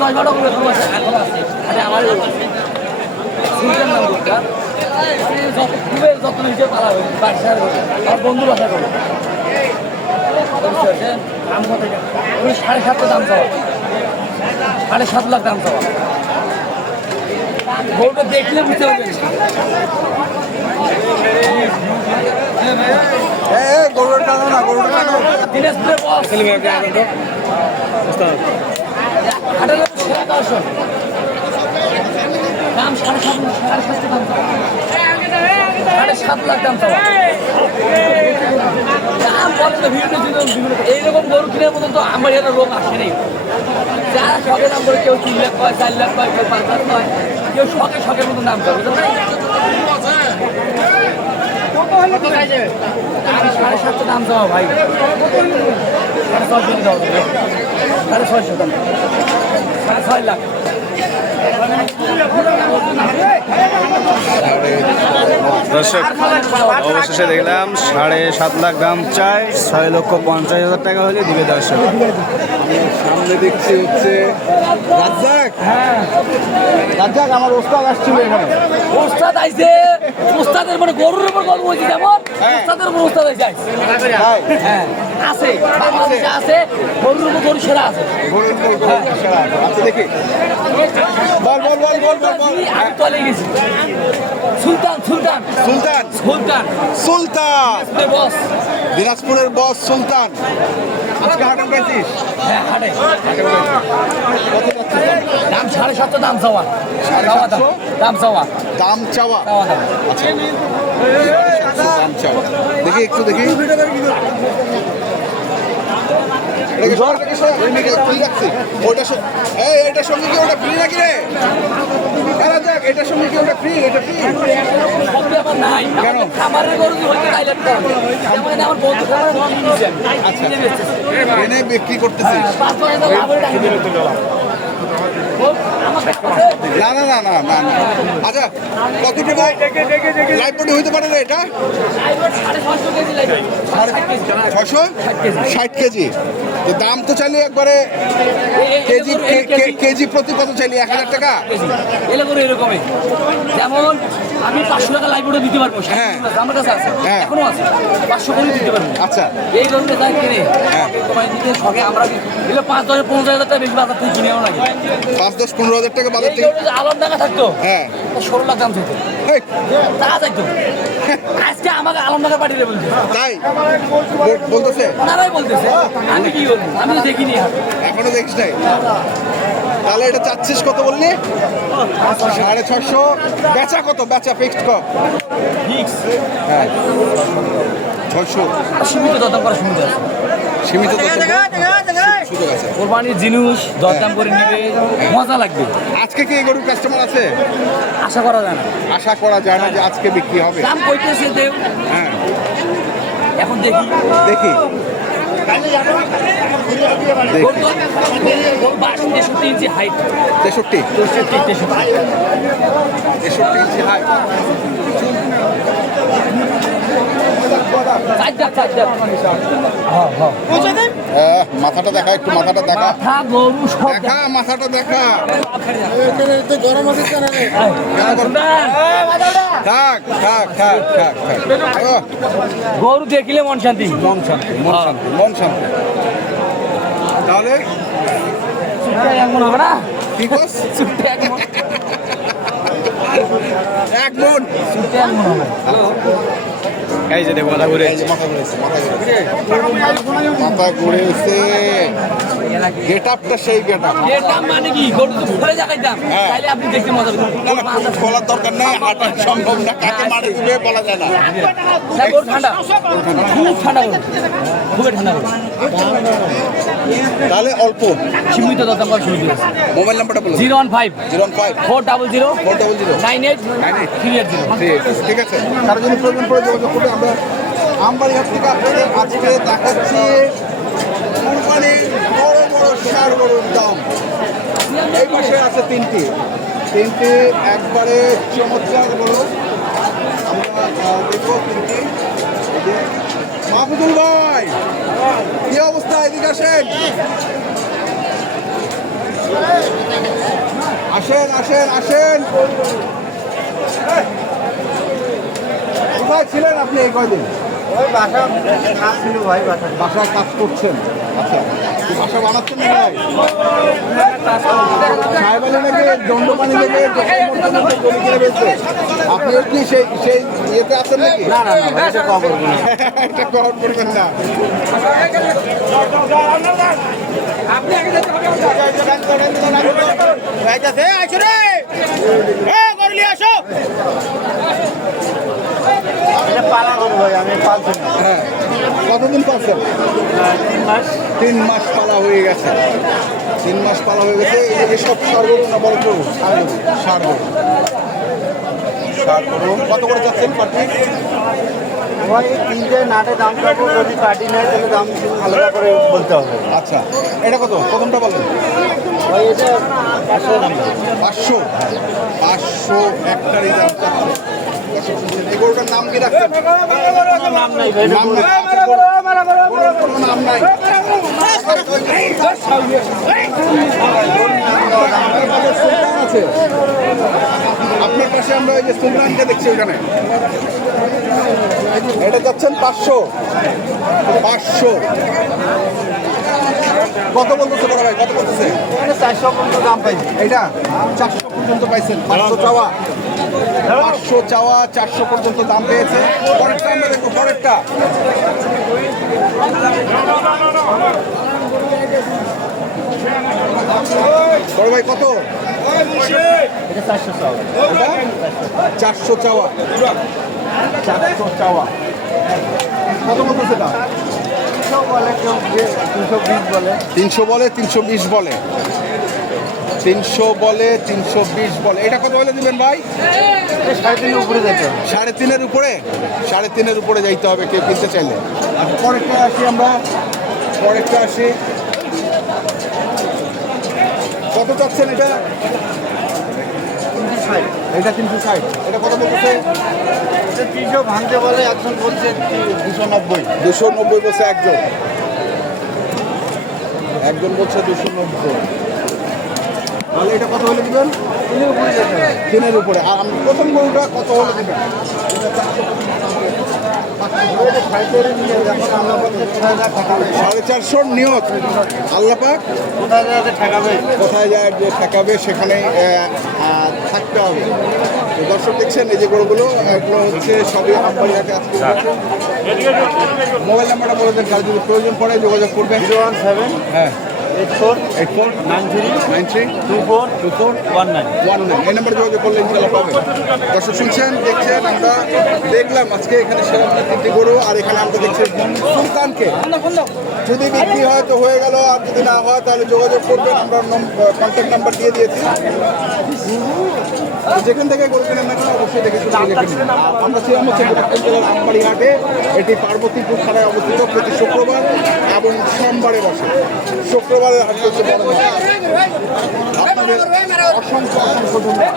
10-12 করে এখন আছে আরে আমার সুলতান নাম দুটা খুবই যত্ন নিতে পারা হয় বাসার আর বন্ধু বাসা করে দাম কত ওই 7.5 দাম চাওয়া 7.5 লাখ দাম চাওয়া গরুটা দেখলে বুঝতে পারবেন গরুটা টানো না গরুটা টানো দিনাজপুরের বস দাম 7.5 দাম 7.5 লাখ দাম চাওয়া দাম বলতে বিভিন্ন এইরকম গরু কেনার মতন তো আমার এটা রোগ আসে নেই যারা শখে দাম করে কেউ 3 লাখ কয় 4 লাখ কয় কেউ 5 লাখ কয় কেউ শখের মতন দাম করে বুঝলেন 7.5 দাম চাওয়া ভাই 6.5 দাও 6.5 দাম 6.5 লাখ দর্শক অবশেষে দেখলাম 7.5 লাখ দাম চাই 6,50,000 টাকা হলে দিবে দর্শক সামনে দেখছি হচ্ছে রাজ্জাক রাজ্জাক আমার ওস্তাদ আসছিল এখানে ওস্তাদ আইছে ওস্তাদের মানে গরুর উপর গল্প হয়েছে যেমন ওস্তাদের উপর ওস্তাদ আইছে হ্যাঁ আছে বাংলাদেশে আছে গরুর উপর গরু সেরা আছে গরুর উপর গরু সেরা আছে আচ্ছা দেখি বল আমি চলে গেছি সুলতান সুলতান সুলতান সুলতান সুলতান বস দিনাজপুরের বস সুলতান আজকে হাটে পেয়েছিস হ্যাঁ হাটে কত যাচ্ছে দাম 7.5 দাম চাওয়া 7.5 দাম চাওয়া দাম চাওয়া দাম আচ্ছা দাম চাওয়া দেখি একটু দেখি এটার সঙ্গে কি ওটা ফ্রি নাকি রে যাক এটার সঙ্গে কি ওটা ফ্রি এটা ফ্রি নাই কেন? খামারের গরু হইতে ডাইলেক্ট কম যেমন আমার বন্ধু খামারের গরু নিয়েছেন আচ্ছা এনে বিক্রি করতেছিস না না না না না না আচ্ছা কতটুকু লাইভ বডি হইতে পারে না এটা 660 কেজি তো দাম তো চাইলে একবারে কেজি প্রতি কত চাইলি 1000 টাকা এলে করে এরকমই যেমন আমি 500 টাকা লাইভ দিতে পারবো হ্যাঁ আমার কাছে আছে হ্যাঁ এখনো আছে 500 করে দিতে পারবো আচ্ছা এই গরুটা তাই কিনে তোমার দিতে সঙ্গে আমরা এগুলো 5-10-15,000 টাকা বেশি বাজার থেকে কিনেও লাগে 5-10-15,000 টাকা বাজার থেকে আলম টাকা থাকতো হ্যাঁ 16 লাখ দাম থাকতো তা থাকতো আজকে আমাকে আলম টাকা পাঠিয়ে বলছে তাই বলতেছে ওনারাই বলতেছে আমি কি বলবো আমি তো দেখিনি এখনো দেখিস নাই তাহলে এটা চাচ্ছিস কত বললি 650 বেচা কত বেচা ফিক্সড কত হ্যাঁ 600 সীমিত দরদাম করা সুবিধা আছে সীমিত সুযোগ আছে কোরবানির জিনিস দরদাম করে নেবে মজা লাগবে আজকে কি গরুর কাস্টমার আছে আশা করা যায় না আশা করা যায় না যে আজকে বিক্রি হবে দাম কইতেছে দেব হ্যাঁ এখন দেখি দেখি 63 ইঞ্চি হাইট 63 ইঞ্চি হাইট মাথাটা দেখা একটু মাথাটা দেখা দেখা মাথাটা দেখা গরম আছে থাক থাক থাক থাক থাক গরু দেখিলে মন শান্তি মন শান্তি মন শান্তি মন শান্তি তাহলে এমন হবে না কি কস এক মন এই যে দেখো মাথা ঘুরে মাথা ঘুরেছে গেট আপটা সেই গেট আপ দাম মানে কি গরু তো ঘুরে যাকাইতাম তাইলে আপনি দেখতে মজা পাবেন বলার দরকার নাই হাঁটা সম্ভব না কাকে মারে দিবে বলা যায় না গরু ঠান্ডা খুব ঠান্ডা গরু খুবই ঠান্ডা গরু তাহলে অল্প সীমিত দরদাম করা শুরু করেছে মোবাইল নাম্বারটা বলুন 015 400 98 ঠিক আছে কারো যদি প্রয়োজন পড়ে যোগাযোগ করবে আমরা আমবাড়ি হাট থেকে আপনাদের আজকে দেখাচ্ছি কোরবানি বড় বড় ষাঁড় গরুর দাম এই পাশে আছে তিনটি একবারে চমৎকার গরু আমরা দেখবো তিনটি মাহফুজুল ভাই কি অবস্থা এদিকে আসেন আসেন আসেন আসেন। কোথায় ছিলেন আপনি এই কয়দিন? ওই বাসা কাজ ছিল ভাই, বাসায় কাজ করছেন? আচ্ছা, কি বাসা বানাচ্ছেন না ভাই? সাহেব আলী নাকি দণ্ডপানি থেকে জমি কিনে ফেলছে। আপনি কি সেই ইয়েতে আছেন নাকি? না না না ভাই, এটা কবর না। এটা কখন করবেন না। এটা পালা করবো ভাই, আমি পালছি না। হ্যাঁ, কতদিন পাচ্ছেন? 3 মাস। 3 মাস পালা হয়ে গেছে। 3 মাস পালা হয়ে গেছে। এই যে সব সারগরু না বড় গরু? সারগরু। কত করে যাচ্ছেন পাটি? ভাই 3টে নাটে দাম পাবো, যদি পার্টি নেয় তাহলে দাম আলাদা করে বলতে হবে। আচ্ছা, এটা কত? প্রথমটা বলেন। ভাই এটা 500 দাম। 500 একটারই দাম চাচ্ছে। এই গরুটার নাম কি রাখছেন? কোনো নাম নাই ভাই, এটা নাম গরু। নাই। আচ্ছা, কোনো নাম নাই। সুলতান আছে আপনার পাশে, আমরা ওই যে সুলতানকে দেখছি ওখানে। এটা যাচ্ছেন 500। কত বলতেছে বড় ভাই, কত বলতেছে? এটা 400 পর্যন্ত দাম পাইছি। এটা 400 পর্যন্ত পাইছেন। 500 চাওয়া, 500 চাওয়া, 400 পর্যন্ত দাম পেয়েছে। পরেরটা আমরা দেখবো, পরেরটা। বড় ভাই কত? এটা 400 চাও। 400 চাওয়া, 400 চাওয়া। কত বলতেছে দাম? 300 বলে, কেউ 320 বলে। 300 বলে, 320 বলে, 300 বলে, 320 বলে। এটা কত বলে দিবেন ভাই? এটা 3.5 উপরে যেতে হবে। 3.5-এর উপরে, 3.5-এর উপরে যাইতে হবে কেউ কিনতে চাইলে। আচ্ছা, পরেরটা আসি আমরা, পরেরটা আসি। কত চাচ্ছেন এটা? 360। এটা 360। এটা কত বলতেছে? এটা 300 ভাঙতে বলে, একজন বলছে 290। 290 বলছে একজন, একজন বলছে 290। তাহলে এটা কত হলে দিবেন? 3 উপরে যেতে হবে। 3-এর উপরে। আর আমি প্রথম গরুটা কত হলে দিবেন? এটা 4.5 নিয়ে যখন আমরা বলছি কোথায় যা ঠেকাবে, 450 নিয়ত। আল্লাহ পাক কোথায় যা ঠেকাবে। কোথায় যায় যে ঠেকাবে সেখানে থাকতে হবে। তো দর্শক দেখছেন এই যে গরুগুলো, এগুলো হচ্ছে সবই আমবাড়িহাটে আজকে। মোবাইল নাম্বারটা বলে দেন, কার যদি প্রয়োজন পড়ে যোগাযোগ করবেন। 017 হ্যাঁ, 84 84 93 93 24 24 19। 19। এই নাম্বারে যোগাযোগ করলে ইনশাল্লাহ পাবেন। দর্শক শুনছেন, দেখছেন, আমরা দেখলাম আজকে এখানে সেরামনি 3টি গরু, আর এখানে আমরা দেখছি সুলতানকে। যদি বিক্রি হয় তো হয়ে গেল, আর যদি না হয় তাহলে যোগাযোগ করবেন। আমরা কন্ট্যাক্ট নাম্বার দিয়ে দিয়েছি। তো যেখান থেকে গরু কেনেন না কেন অবশ্যই দেখে শুনে বুঝে কিনবেন। আমরা ছিলাম হচ্ছে গোপালগঞ্জ জেলার আমবাড়িহাটে। এটি পার্বতীপুর থানায় অবস্থিত। প্রতি শুক্রবার এবং সোমবারে বসে। শুক্রবারের হাট হচ্ছে বড় হাট। আপনাদের অসংখ্য অসংখ্য ধন্যবাদ।